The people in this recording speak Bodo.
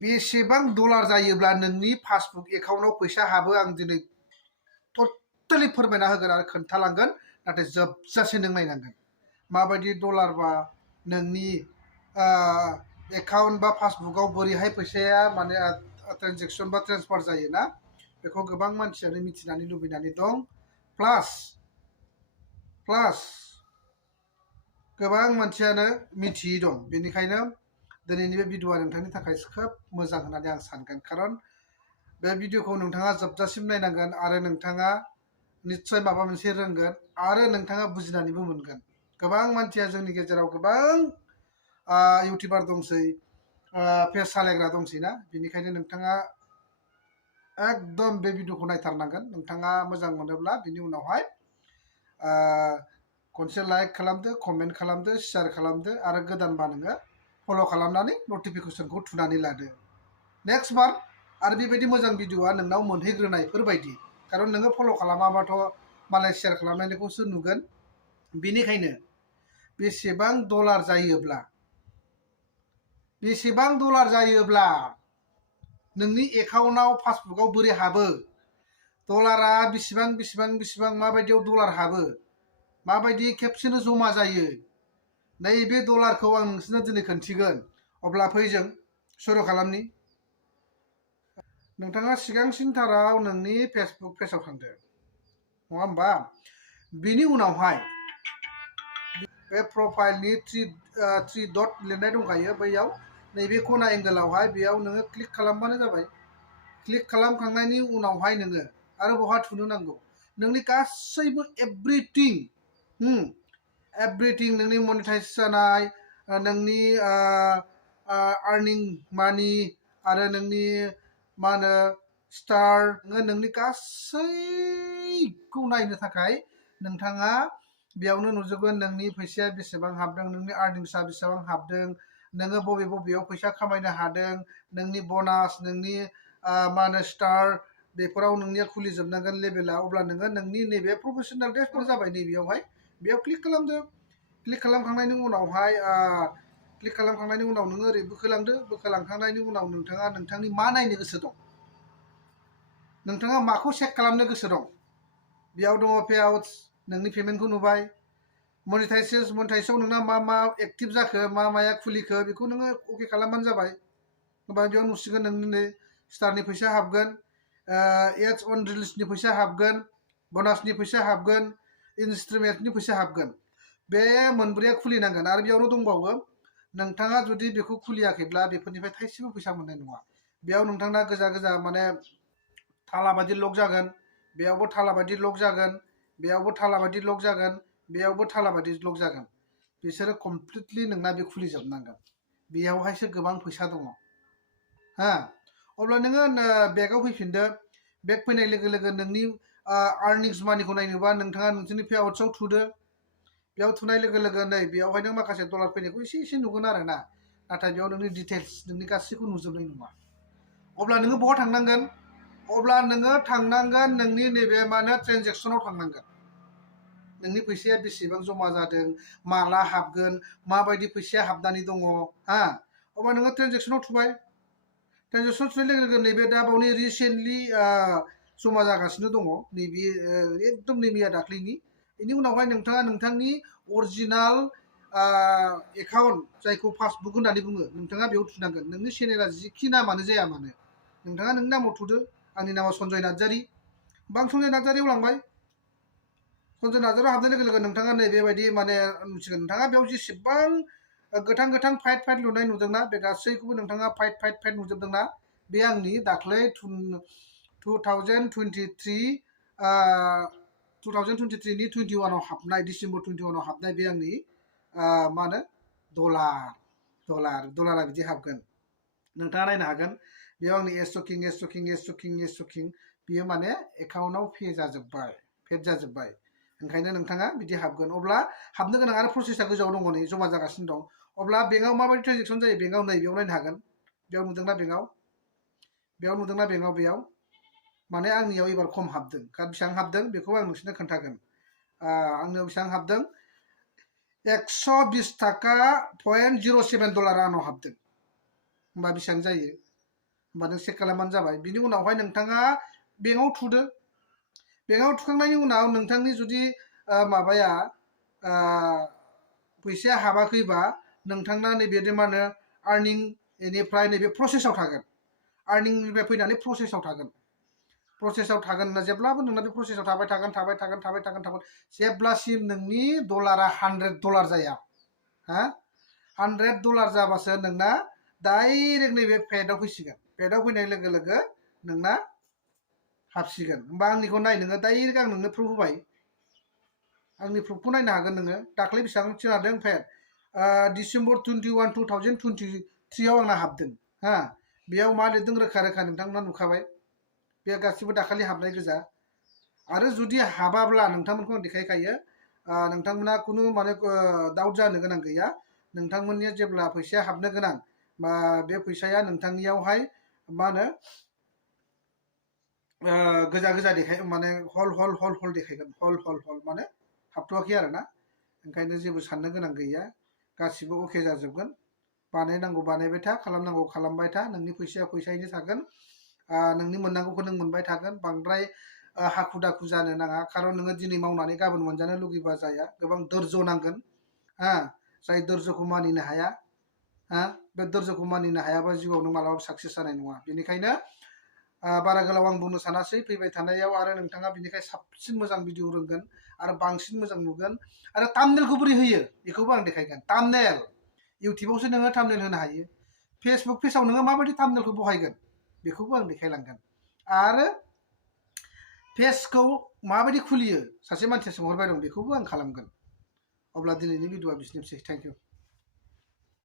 बेसेबां डलार जायोब्ला नोंनि पासबुक एकाउन्टाव फैसा हाबो आं दिनै टटेलि फोरमायना होगोन आरो खोन्थालांगोन नाथाय जोबजासे नों नायनांगोन माबायदि डलार बा नोंनि एकाउन्ट बा पासबुकआव बोरैहाय फैसाया माने ट्रेन्जेक्सन बा ट्रेन्सफार जायोना बेखौ गोबां मानसियानो मिथिनानै लुबैनानै दं प्लास गोबां मानसियानो मिथियै दं बेनिखायनो दिनैनि बे भिडिअआ नोंथांनि थाखाय खोब मोजां होननानै आं सानगोन खारन बे भिडिअखौ नोंथाङा जोबजासिम नायनांगोन आरो नोंथाङा निस्सय माबा मोनसे रोंगोन आरो नोंथाङा बुजिनानैबो मोनगोन गोबां मानसिया जोंनि गेजेराव गोबां इउटिउबार दंसै पेज सालायग्रा दंसै ना बेनिखायनो नोंथाङा एकदम बे भिडिअखौ नायथारनांगोन नोंथाङा मोजां मोनोब्ला बिनि उनावहाय खनसे लाइक खालामदो कमेन्ट खालामदो शेयार खालामदो आरो गोदानबा नोङो फल' खालामनानै नटिफिकेसनखौ थुनानै लादो नेक्स्ट बार आरो बेबायदि मोजां भिडिअआ नोंनाव मोनहैग्रोनायफोर बायदि खारन नोङो फल' खालामाबाथ' मालाय शेयार खालामनायखौसो नुगोन बेनिखायनो बेसेबां डलार जायोब्ला नोंनि एकाउन्टाव पासबुकआव बोरै हाबो डलारा बेसेबां माबायदियाव डलार हाबो माबायदि खेबसेनो जमा जायो नैबे डलारखौ आं नोंसोरनो दिनै खोन्थिगोन अब्ला फै जों सुरु खालामनि नोंथाङा सिगांसिनथाराव नोंनि फेसबुक पेजाव थांदो नङा होमबा बिनि उनावहाय बे प्रफाइलनि थ्रि डट लिरनाय दंखायो बैयाव नैबे खना एंगोलावहाय बेयाव नोङो क्लिक खालामबानो जाबाय क्लिक खालामखांनायनि उनावहाय नोङो आरो बहा थुनो नांगौ नोंनि गासैबो एभ्रिथिं नोंनि मनिटाइज जानाय नोंनि आर्निं मानि आरो नोंनि मा होनो स्टार नोंनि गासैखौ नायनो थाखाय नोंथाङा बेयावनो नुजोबगोन नोंनि फैसाया बेसेबां हाबदों नोंनि आर्निंसा बेसेबां हाबदों नोङो बबेयाव फैसा खामायनो हादों नोंनि बोनास नोंनि मा होनो स्टार बेफोराव नोंनिया खुलिजोबनांगोन लेभेला अब्ला नोङो नोंनि नैबे प्रफेसनेल डेसबोर्ड जाबाय नैबेयावहाय बेयाव क्लिक खालामदो क्लिक खालामखांनायनि उनावहाय नोङो ओरै बोखोलांखांनायनि उनाव नोंथाङा नोंथांनि मा नायनो गोसो दं नोंथाङा माखौ चेक खालामनो गोसो दं बेयाव दङ पे आउट्स नोंनि पेमेन्टखौ नुबाय मनिटाइजआव नोंना मा एक्टिभ जाखो माया खुलिखो बेखौ नोङो अके खालामबानो जाबाय होमबा बेयाव नुसिगोन नोंनि स्टारनि फैसा हाबगोन एड्स अन रिलिजनि फैसा हाबगोन बोनासनि फैसा हाबगोन इन्सट्रुमेन्टनि फैसा हाबगोन बे मोनब्रैया खुलिनांगोन आरो बेयावनो दंबावो नोंथाङा जुदि बेखौ खुलियाखैब्ला बेफोरनिफ्राय थाइसेबो फैसा मोननाय नङा बेयाव नोंथांना गोजा माने थाला बायदि लक जागोन बेयावबो थाला बायदि लक जागोन बेयावबो थाला बायदि लक जागोन बेयावबो थाला बायदि लक जागोन बिसोरो कमप्लिटलि नोंना बे खुलिजोबनांगोन बेयावहायसो गोबां फैसा दङ हा अब्ला नोङो बेगाव फैफिनदो बेग फैनाय लोगो लोगो नोंनि आर्निंस मानिखौ नायनोबा नोंथाङा नोंसोरनि पे आउट्सआव थुदो बेयाव थुनाय लोगो लोगो नै बेयावहाय नों माखासे डलार फैनायखौ एसे नुगोन आरो ना नाथाय बेयाव नोंनि डिटेल्स नोंनि गासैखौ नुजोबनाय नङा अब्ला नोङो बहा थांनांगोन नोंनि नैबे मा होनो ट्रेन्जेक्सनाव थांनांगोन नोंनि फैसाया बेसेबां जमा जादों माला हाबगोन माबायदि फैसाया हाबनानै दङ हा अब्ला नोङो ट्रेन्जेक्सनाव थुबाय ट्रेन्जेक्सन थुनाय लोगो लोगो नैबे दा बावनि रिसेन्टलि जमा जागासिनो दङ नैबे एकदम नैबेया दाख्लैनि बेनि उनावहाय नोंथाङा नोंथांनि अरिजिनाल एकाउन्ट जायखौ पासबुक होननानै बुङो नोंथाङा बेयाव थुनांगोन नोंनि चेनेला जिखि नामानो जाया मानो नोंथाङा नोंनि नामाव थुदो आंनि नामा सन्जय नार्जारि बा आं सन्जय नार्जारियाव लांबाय सन्जय नार्जारियाव हाबनाय लोगो लोगो नोंथाङा नैबेबायदि माने मिथिगोन नोंथाङा बेयाव जेसेबां गोथां फाइट लुनाय नुदोंना बे गासैखौबो नोंथाङा फाइट नुजोबदोंना बे आंनि दाख्लै 2023 नि 21आव हाबनाय डिसेम्बर 21आव हाबनाय बे आंनि मा होनो डलारा बिदि हाबगोन नोंथाङा नायनो हागोन बेयाव आंनि एसटकिं बियो माने एकाउन्टाव पेड जाजोब्बाय ओंखायनो नोंथाङा बिदि हाबगोन अब्ला हाबनो गोनां आरो प्रसेसा गोजौआव दङ नै जमा जागासिनो दं अब्ला बेंकआव माबायदि ट्रेन्जेक्सन जायो बेंकआव नै बेयाव नायनो हागोन बेयाव नुदोंना बेयाव माने आंनियाव एबार खम हाबदों कारण बेसेबां हाबदों बेखौ आं नोंसोरनो खोन्थागोन आंनियाव बेसेबां हाबदों 120.07 डलार आंनाव हाबदों होमबा बेसेबां जायो होमबा नों चेक खालामबानो जाबाय बिनि उनावहाय नोंथाङा बेंकआव थुदो बेंकआव थुखांनायनि उनाव नोंथांनि जुदि माबाया फैसाया हाबाखैबा नोंथांना नैबे मा होनो आर्निं बेनिफ्राय नैबे प्रसेसआव थागोन आर्निंनिफ्राय फैनानै प्रसेसआव थागोन होनना जेब्लाबो नोंना बे प्रसेसआव थाबाय थागोन जेब्लासिम नोंनि डलारा $100 जाया हा $100 जाबासो नोंना डाइरेक्ट नैबे पेडआव फैसिगोन पेडआव फैनाय लोगो लोगो नोंना हाबसिगोन होमबा आंनिखौ नाय नोङो डाइरेक्ट आं नोंनो प्रुफ होबाय आंनि प्रुफखौ नायनो हागोन नोङो दाख्लै बेसेबां थिनादों पेड डिसेम्बर 21 2023 आव आंना हाबदों हा बेयाव मा लिरदों रोखा रोखा नोंथांमोना नुखाबाय बे गासिबो दाखालि हाबनाय गोजा आरो जुदि हाबाब्ला नोंथांमोनखौ आं देखायखायो नोंथांमोना खुनु माने डाउट जानो गोनां गैया नोंथांमोननिया जेब्ला फैसाया हाबनो गोनां बा बे फैसाया नोंथांनियावहाय मा होनो गोजा देखाय माने हल देखायगोन हल माने हाबथ'वाखै आरो ना ओंखायनो जेबो साननो गोनां गैया गासिबो अके जाजोबगोन बानायनांगौ बानायबाय था खालामनांगौ खालामबाय था नोंनि फैसाया फैसायैनो थागोन नोंनि मोननांगौखौ नों मोनबाय थागोन बांद्राय हाखु दाखु जानो नाङा खारन नोङो दिनै मावनानै गाबोन मोनजानो लुगैबा जाया गोबां धोर्ज नांगोन हा जाय धोर्जखौ मानिनो हाया हा बे धोर्जखौ मानिनो हायाबा जिउआव नों मालाबाबो साक्सेस जानाय नङा बेनिखायनो बारा गोलाव आं बुंनो सानासै फैबाय थानायाव आरो नोंथाङा बिनिखाय साबसिन मोजां भिडिअ रोंगोन आरो बांसिन मोजां नुगोन आरो थाम्बनेलखौ बोरै होयो बेखौबो आं देखायगोन थाम्बनेल इउटिउबावसो नोङो थाम्बनेल होनो हायो फेसबुक पेजाव नोङो माबायदि थाम्बनेलखौ बहायगोन बेखौबो आं देखायलांगोन आरो पेजखौ माबायदि खुलियो सासे मानसिया सोंहरबाय दं बेखौबो आं खालामगोन अब्ला दिनैनि भिडिअआ बिसिनिसै थेंक इउ